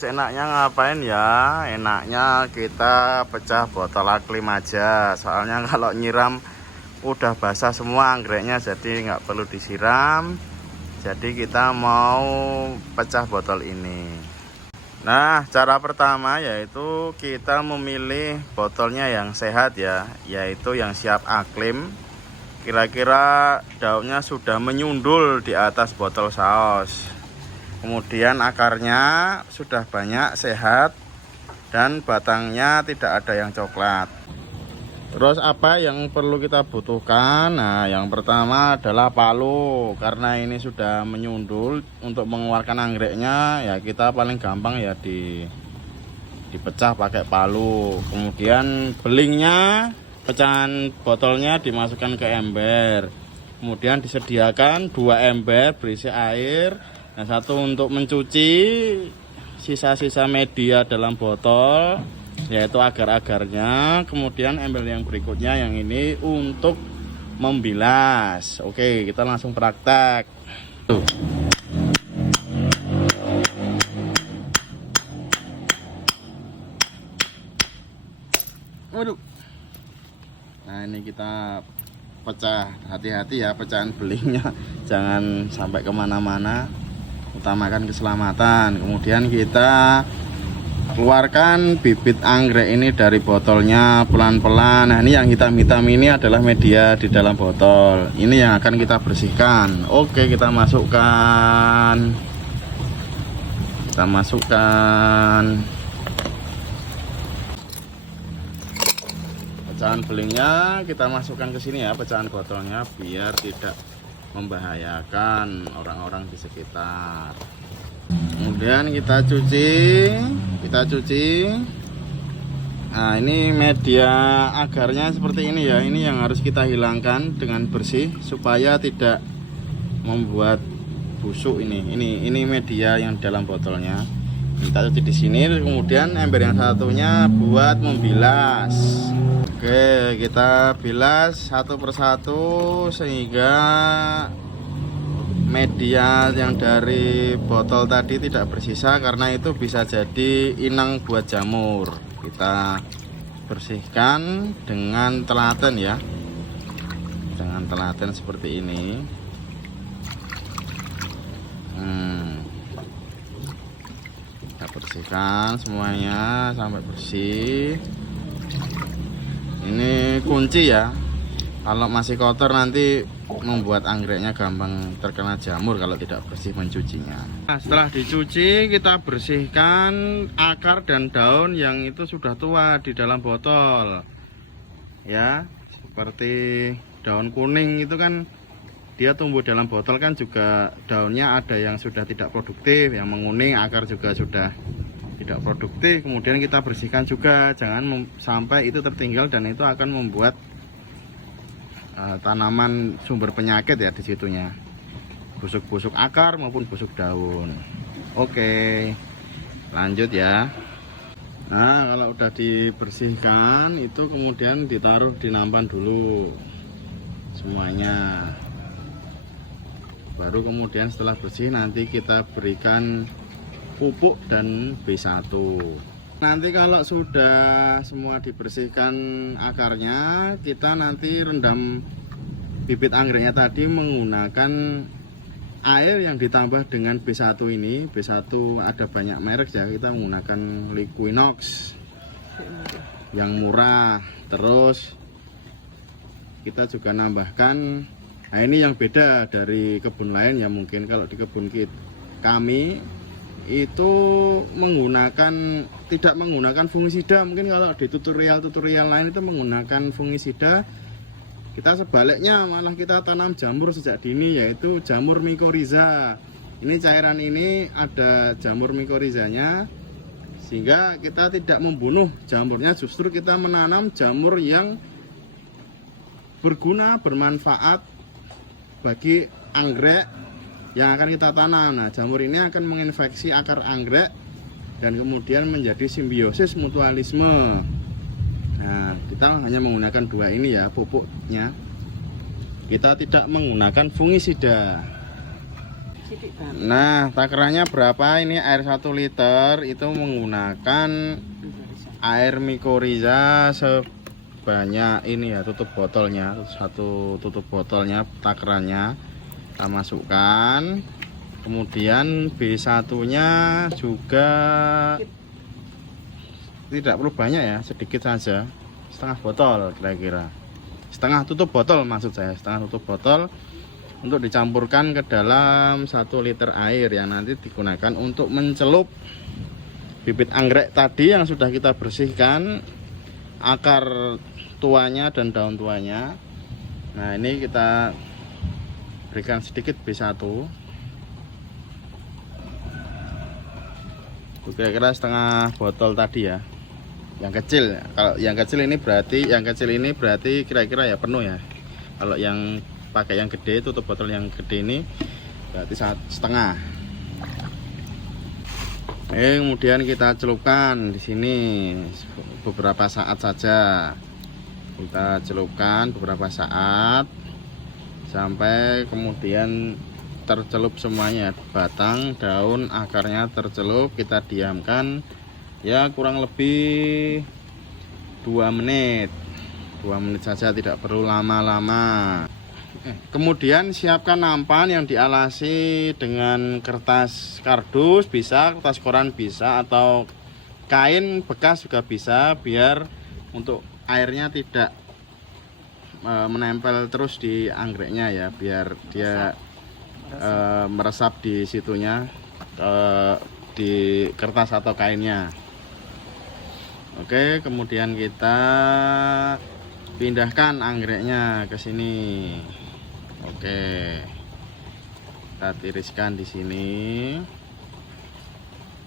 Enaknya ngapain ya? Enaknya kita pecah botol aklim aja. Soalnya kalau nyiram udah basah semua anggreknya, jadi nggak perlu disiram. Jadi kita mau pecah botol ini. Nah, cara pertama yaitu kita memilih botolnya yang sehat ya, yaitu yang siap aklim. Kira-kira daunnya sudah menyundul di atas botol saus. Kemudian akarnya sudah banyak, sehat, dan batangnya tidak ada yang coklat. Terus apa yang perlu kita butuhkan? Nah, yang pertama adalah palu. Karena ini sudah menyundul, untuk mengeluarkan anggreknya ya kita paling gampang ya dipecah pakai palu. Kemudian belingnya, pecahan botolnya dimasukkan ke ember. Kemudian disediakan 2 ember berisi air. Nah, satu untuk mencuci sisa-sisa media dalam botol, yaitu agar-agarnya. Kemudian ember yang berikutnya yang ini untuk membilas. Oke, kita langsung praktek. Waduh. Nah, ini kita pecah. Hati-hati ya pecahan belingnya, jangan sampai kemana-mana. Utamakan keselamatan. Kemudian kita keluarkan bibit anggrek ini dari botolnya pelan-pelan. Nah, ini yang hitam-hitam ini adalah media di dalam botol. Ini yang akan kita bersihkan. Oke, kita masukkan. Pecahan belingnya kita masukkan ke sini ya, pecahan botolnya, biar tidak membahayakan orang-orang di sekitar. Kemudian kita cuci. Nah, ini media agarnya seperti ini ya. Ini yang harus kita hilangkan dengan bersih supaya tidak membuat busuk ini. Ini media yang dalam botolnya. Kita cuci di sini. Kemudian ember yang satunya buat membilas. Oke, kita bilas satu persatu sehingga media yang dari botol tadi tidak bersisa, karena itu bisa jadi inang buat jamur. Kita bersihkan dengan telaten ya, dengan telaten seperti ini. Kita bersihkan semuanya sampai bersih. Ini kunci ya, kalau masih kotor nanti membuat anggreknya gampang terkena jamur kalau tidak bersih mencucinya. Nah, setelah dicuci kita bersihkan akar dan daun yang itu sudah tua di dalam botol ya. Seperti daun kuning itu kan dia tumbuh dalam botol kan, juga daunnya ada yang sudah tidak produktif, yang menguning, akar juga sudah tidak produktif. Kemudian kita bersihkan juga, jangan sampai itu tertinggal, dan itu akan membuat tanaman sumber penyakit ya di situnya, busuk-busuk akar maupun busuk daun. Oke, lanjut ya. Nah, kalau udah dibersihkan itu kemudian ditaruh di nampan dulu semuanya. Baru kemudian setelah bersih nanti kita berikan pupuk dan B1. Nanti kalau sudah semua dibersihkan akarnya, kita nanti rendam bibit anggreknya tadi menggunakan air yang ditambah dengan B1 ini. B1 ada banyak merek ya, kita menggunakan Liquinox yang murah. Terus kita juga nambahkan, nah ini yang beda dari kebun lain ya, mungkin kalau di kebun kami itu tidak menggunakan fungisida. Mungkin kalau di tutorial lain itu menggunakan fungisida. Kita sebaliknya, malah kita tanam jamur sejak dini, yaitu jamur mycorrhiza. Ini cairan ini ada jamur mycorrhizanya, sehingga kita tidak membunuh jamurnya, justru kita menanam jamur yang berguna, bermanfaat bagi anggrek yang akan kita tanam. Nah, jamur ini akan menginfeksi akar anggrek dan kemudian menjadi simbiosis mutualisme. Nah, kita hanya menggunakan 2 ini ya pupuknya. Kita tidak menggunakan fungisida. Nah, takarannya berapa? Ini air 1 liter itu menggunakan air mikoriza sebanyak ini ya, tutup botolnya, satu tutup botolnya takarannya kita masukkan. Kemudian B1 nya juga tidak perlu banyak ya, sedikit saja, setengah botol kira-kira, setengah tutup botol maksud saya, setengah tutup botol untuk dicampurkan ke dalam 1 liter air yang nanti digunakan untuk mencelup bibit anggrek tadi yang sudah kita bersihkan akar tuanya dan daun tuanya. Nah, ini kita berikan sedikit B1, kira-kira setengah botol tadi ya, yang kecil. Kalau yang kecil ini berarti kira-kira ya penuh ya. Kalau yang pakai yang gede, tutup botol yang gede ini berarti setengah. Kemudian kita celupkan di sini beberapa saat saja. Kita celupkan beberapa saat sampai kemudian tercelup semuanya, batang, daun, akarnya tercelup. Kita diamkan ya kurang lebih 2 menit. 2 menit saja, tidak perlu lama-lama. Kemudian siapkan nampan yang dialasi dengan kertas kardus bisa, kertas koran bisa, atau kain bekas juga bisa, biar untuk airnya tidak menempel terus di anggreknya ya, biar dia meresap di situnya, di kertas atau kainnya. Oke, kemudian kita pindahkan anggreknya ke sini. Oke, kita tiriskan di sini.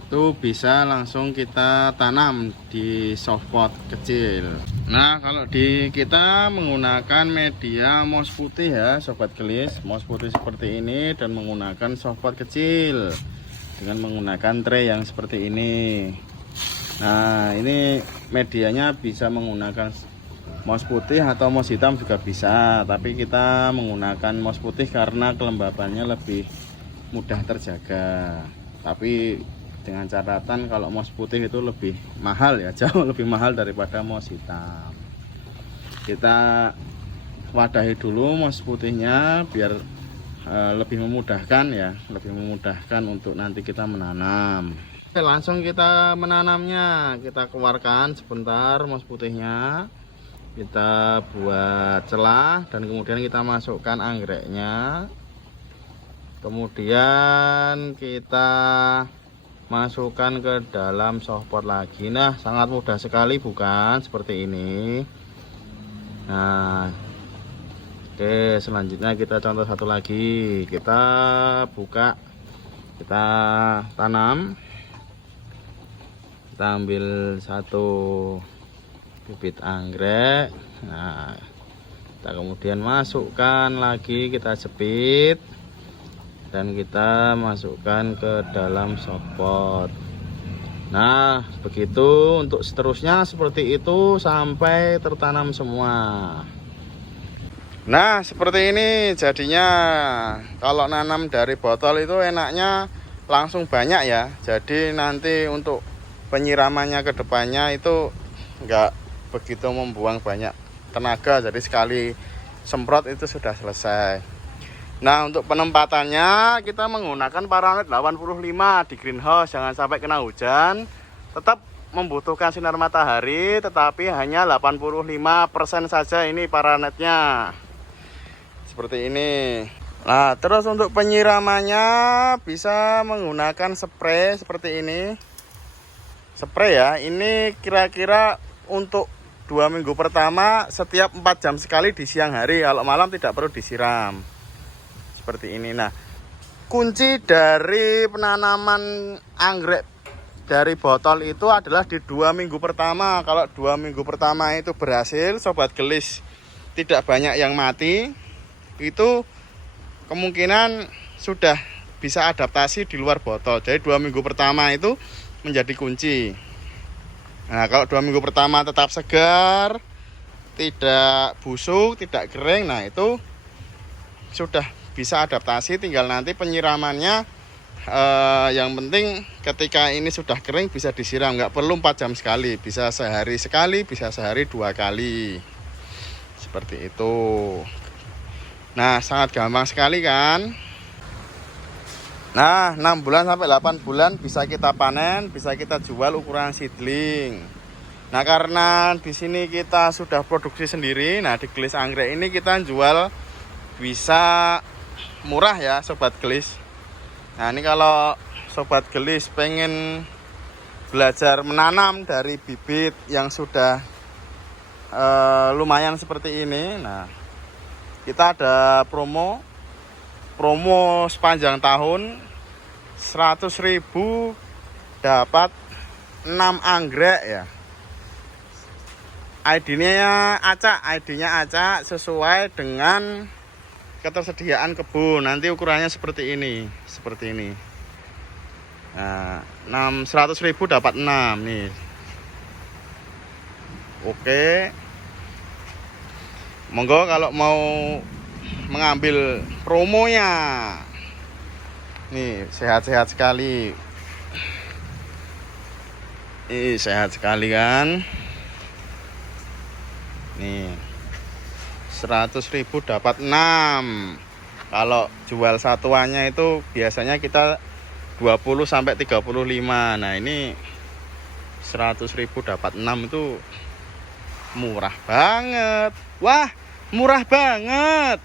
Itu bisa langsung kita tanam di softpot kecil. Nah, kalau di kita menggunakan media moss putih ya sobat gelis, moss putih seperti ini, dan menggunakan softpot kecil dengan menggunakan tray yang seperti ini. Nah, ini medianya bisa menggunakan moss putih atau moss hitam juga bisa, tapi kita menggunakan moss putih karena kelembabannya lebih mudah terjaga. Tapi dengan catatan kalau moss putih itu lebih mahal ya, jauh lebih mahal daripada moss hitam. Kita wadahi dulu moss putihnya biar lebih memudahkan ya, lebih memudahkan untuk nanti kita menanam. Oke, langsung kita menanamnya. Kita keluarkan sebentar moss putihnya, kita buat celah, dan kemudian kita masukkan anggreknya. Kemudian kita masukkan ke dalam softpot lagi. Nah, sangat mudah sekali bukan? Seperti ini. Nah, oke, selanjutnya kita contoh satu lagi. Kita buka, kita tanam. Kita ambil 1 bibit anggrek. Nah, kita kemudian masukkan lagi, kita jepit, dan kita masukkan ke dalam softpot. Nah, begitu untuk seterusnya seperti itu sampai tertanam semua. Nah, seperti ini jadinya. Kalau nanam dari botol itu enaknya langsung banyak ya. Jadi nanti untuk penyiramannya ke depannya itu enggak begitu membuang banyak tenaga, jadi sekali semprot itu sudah selesai. Nah, untuk penempatannya kita menggunakan paranet 85 di greenhouse, jangan sampai kena hujan. Tetap membutuhkan sinar matahari, tetapi hanya 85% saja ini paranetnya. Seperti ini. Nah, terus untuk penyiramannya bisa menggunakan spray seperti ini. Spray ya, ini kira-kira untuk 2 minggu pertama setiap 4 jam sekali di siang hari. Kalau malam tidak perlu disiram. Seperti ini. Nah, kunci dari penanaman anggrek dari botol itu adalah di 2 minggu pertama. Kalau 2 minggu pertama itu berhasil, sobat gelis, tidak banyak yang mati, itu kemungkinan sudah bisa adaptasi di luar botol. Jadi 2 minggu pertama itu menjadi kunci. Nah, kalau 2 minggu pertama tetap segar, tidak busuk, tidak kering, nah itu sudah bisa adaptasi, tinggal nanti penyiramannya yang penting ketika ini sudah kering bisa disiram, nggak perlu 4 jam sekali, bisa sehari sekali, bisa sehari 2 kali seperti itu. Nah, sangat gampang sekali kan. Nah, 6 bulan sampai 8 bulan bisa kita panen, bisa kita jual ukuran seedling. Nah, karena di sini kita sudah produksi sendiri, nah di Gelis Anggrek ini kita jual bisa murah ya sobat Gelis. Nah, ini kalau sobat Gelis pengen belajar menanam dari bibit yang sudah lumayan seperti ini, nah kita ada promo sepanjang tahun 100.000 dapat 6 anggrek ya. ID-nya acak sesuai dengan ketersediaan kebun. Nanti ukurannya seperti ini. Nah, 100.000 dapat 6 nih. Oke. Monggo kalau mau mengambil promonya. Nih, sehat-sehat sekali. Sehat sekali kan? Nih. 100.000 dapat 6. Kalau jual satuannya itu biasanya kita 20 sampai 35. Nah, ini 100.000 dapat 6 itu murah banget. Wah, murah banget.